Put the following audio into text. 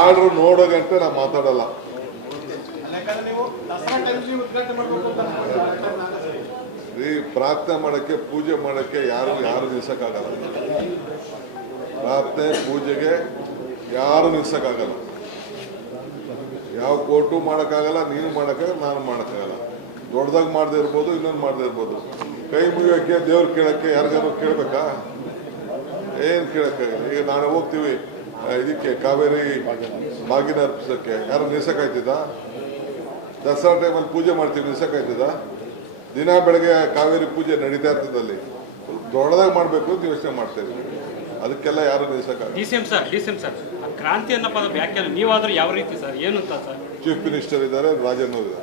Order ನೋಡೋ ಗಂಟೆ ನಾವು ಮಾತಾಡಲ್ಲ. ಈ ಪ್ರಾರ್ಥನೆ ಮಾಡಕ್ಕೆ, ಪೂಜೆ ಮಾಡಕ್ಕೆ ಯಾರು ನಿಲ್ಸಕ್ಕಾಗಲ್ಲ. ಪ್ರಾರ್ಥನೆ ಪೂಜೆಗೆ ಯಾರು ನಿಲ್ಸಕ್ಕಾಗಲ್ಲ. ಯಾವ ಕೋರ್ಟು ಮಾಡೋಕ್ಕಾಗಲ್ಲ, ನೀನು ಮಾಡೋಕ್ಕಾಗಲ್ಲ, ನಾನು ಮಾಡೋಕ್ಕಾಗಲ್ಲ. ದೊಡ್ಡದಾಗಿ ಮಾಡದೇ ಇರ್ಬೋದು, ಇನ್ನೊಂದು ಮಾಡದೇ ಇರ್ಬೋದು. ಕೈ ಮುಗಿಯೋಕ್ಕೆ, ದೇವ್ರು ಕೇಳೋಕ್ಕೆ ಯಾರಿಗಾರು ಕೇಳಬೇಕಾ? ಏನು ಕೇಳೋಕ್ಕಾಗಲ್ಲ. ಈಗ ನಾನು ಹೋಗ್ತೀವಿ ಇದಕ್ಕೆ ಕಾವೇರಿ ಬಾಗಿನ ಅರ್ಪಿಸೋಕ್ಕೆ, ಯಾರು ನಿಲ್ಸಕ್ಕಾಯ್ತಿದ್ದ? ದಸರಾ ಟೈಮಲ್ಲಿ ಪೂಜೆ ಮಾಡ್ತೀವಿ, ನಿಲ್ಸಕ್ಕಾಯ್ತದ? ದಿನ ಬೆಳಗ್ಗೆ ಕಾವೇರಿ ಪೂಜೆ ನಡೀತಾ ಇರ್ತದಲ್ಲಿ. ದೊಡ್ಡದಾಗಿ ಮಾಡಬೇಕು ಅಂತ ಯೋಚನೆ ಮಾಡ್ತೇವೆ. ಅದಕ್ಕೆಲ್ಲ ಯಾರು ನಿಲ್ಸಕ್ಕಾಗಲ್ಲ. ಡಿಸಿಎಂ ಸರ್ ಕ್ರಾಂತಿ ಅನ್ನಪ್ಪ ವ್ಯಾಖ್ಯಾನ ನೀವಾದ್ರೂ ಯಾವ ರೀತಿ ಸರ್, ಏನು ಅಂತ ಸರ್? ಚೀಫ್ ಮಿನಿಸ್ಟರ್ ಇದ್ದಾರೆ, ರಾಜನ್ ಇದ್ದಾರೆ.